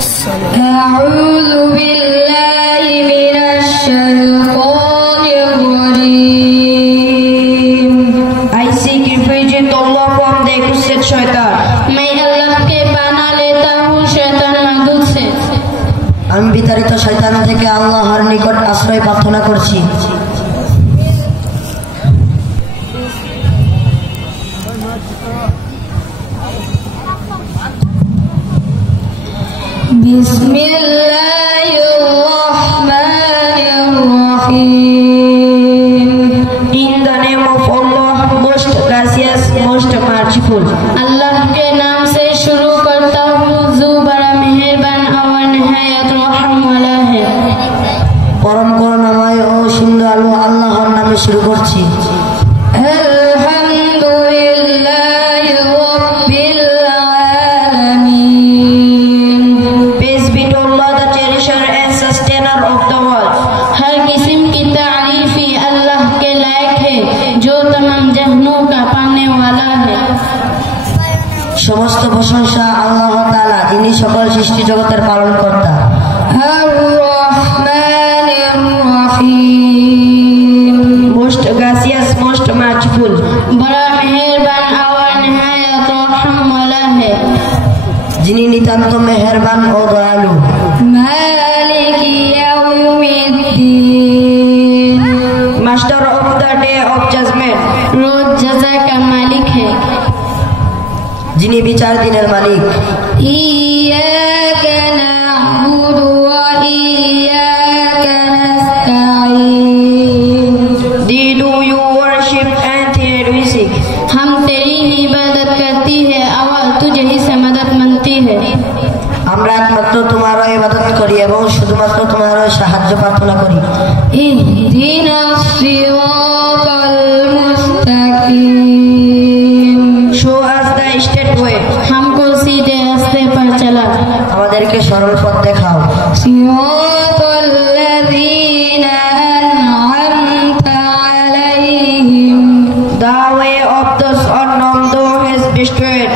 أعوذ بالله من الشيطان الرجيم. I seek refuge in Allah from the accursed shaitan. मैं अल्लाह के पनाह लेता हूँ शैतान मर्दूद से. আমি বিতাড়িত শয়তান থেকে আল্লাহর নিকট আশ্রয় প্রার্থনা করছি. Bismillahirrahmanirrahim. In the name of Allah, most gracious, most merciful. अल्लाह के नाम से शुरू करता हूँ जो बड़ा मेहरबान और निहायत रहम वाला है. পরম করুণাময় ও সিন্ধু আল্লাহর নামে শুরু করছি. Alhamdulillahi Rabbil Alamin. Praise be to Allah, the cherisher and sustainer of the world. हर किस्म की तारीफी अल्लाह के लायक है जो तमाम जहनों का पाने वाला है. সমস্ত প্রশংসা আল্লাহ তাআলা, যিনি সকল সৃষ্টি জগতের পালনকর্তা. Ar-Rahmanir-Rahim. Most gracious, most merciful. बड़ा मेहरबान और निहायत रहम वाला है. যিনি নিতান্ত মেহেরবান ও দয়ালু. Maliki yawmiddin. Master of the day of judgment. रोज जज़ा का मालिक है. যিনি বিচার দিনের মালিক. इय्याका नअबुदु व इय्याका नस्तईन. Thee do you worship and thee we seek. हम तेरी ही इबादत करती है और तुझे ही से मदद मांगती है. আমরা একমাত্র তোমারই ইবাদত করি এবং শুধুমাত্র তোমারই সাহায্য প্রার্থনা করি. ইহদিনাস সিরাতাল মুস্তাকিম. Show us the straight way. हमको सीधे रास्ते पर चला. আমাদেরকে সরল পথ দেখাও. সিরাতাল লাযীনা আন'আমতা আলাইহিম. The way of those unknown thou hast bestowed.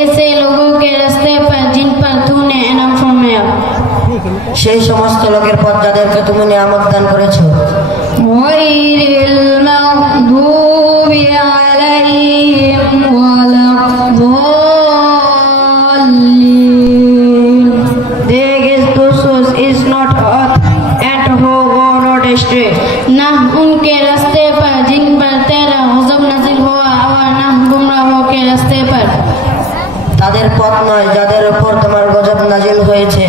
ऐसे लोगों के रास्ते पर जिन पर तूने इनाम फरमाया. সেই সমস্ত লোকের পথ যাদেরকে তুমি নিয়ামত দান করেছো. গায়রিল মাগদুবি আলাইহিম ওয়ালাদ-দাল্লিন. They against those who is not earth and who go not astray. ना उनके रास्ते पर जिन पर तेरा गज़ब नाज़िल हुआ और ना गुमराहों के रास्ते पर. তাদের পথ নয় যাদের উপর তোমার গজব নাজিল হয়েছে